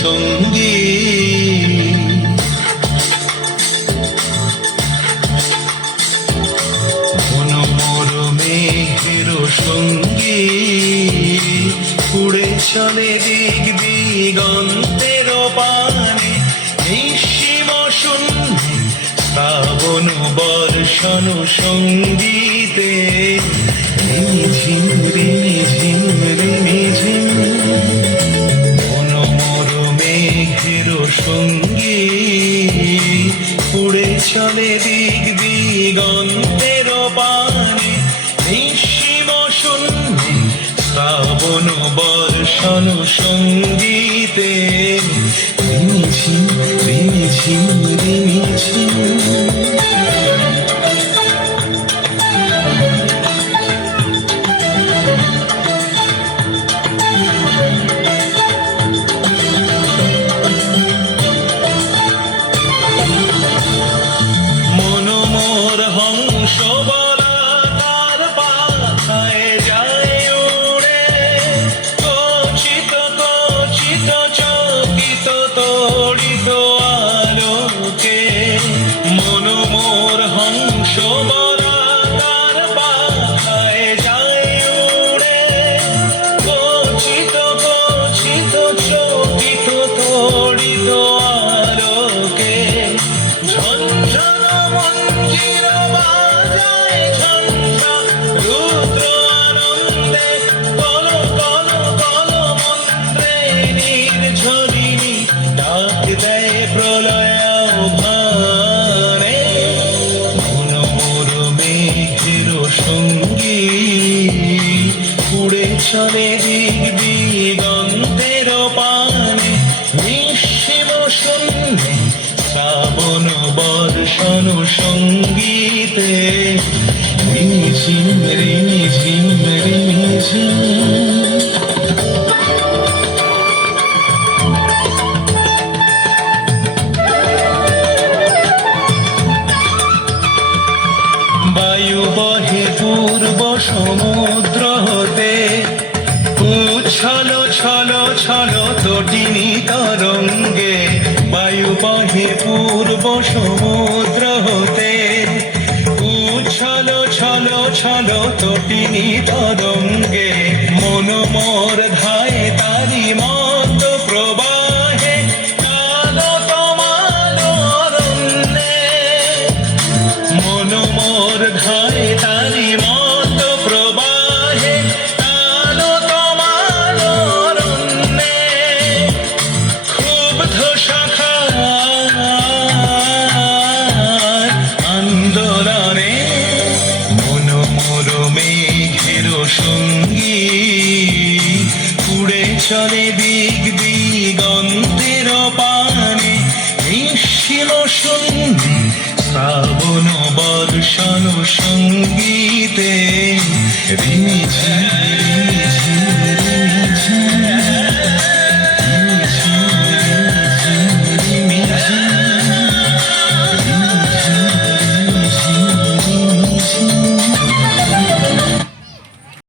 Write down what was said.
সঙ্গী। মনোমর মেঘের সঙ্গী উড়ে চলে দিক দিগন্তের পানে, নিঃসীম শূন্যে শ্রাবণ বর্ষণ সঙ্গীতে। রিমিঝিম রিমিঝিম রিমিঝিম মনোমর মেঘের সঙ্গী উড়ে চলে দিক দিগন্তের পানে, নিঃসীম শূন্যে শ্রাবণ বর্ষণ সঙ্গীতে। রিমিঝিম রিমিঝিম রিমিঝিম মনোমর হংস বলা তার পাখায় যায় উড়ে, কচিত কচিত চকিত তড়িত আলোকে। মনোমর হংস বলা তার পাখায় যায় উড়ে, কচিত কচিত চকিত তড়িত আলোকে। ঝঞ্ঝন মঞ্জির বাজায় ঝঞ্ঝা রুদ্র আনন্দে, কল কল কল মন্ত্রে নির্ঝরিণী ডাক দেয় প্রলয় আহ্বানে। মনোমর মেঘের সঙ্গী উড়ে চলে দিক দিগন্তের পানে, নিঃসীম শূন্যে শ্রাবণ বর্ষণ সঙ্গীতে। রিমিঝিম রিমিঝিম রিমিঝিম বায়ু বহে পূর্ব সমুদ্র হতে, উচ্ছল ছল ছল তটিনী তরঙ্গে। বায়ু বহে পূর্ব সমুদ্র হতে, উচ্ছল ছল ছল তটিনী তরঙ্গে। মনোমর ধায় তারি মত প্রবাহে, কাল তমাল অরণ্যে। মনোমর ধায় তারি মত প্রবাহে, কাল তমাল অরণ্যে। ক্ষুব্ধ শাখায় আন্দোলনে, মনোমর মেঘের সঙ্গী উড়ে চলে দিক দিগন্তের পানে, নিঃসীম শূন্যে শ্রাবণ বর্ষণ সঙ্গীতে।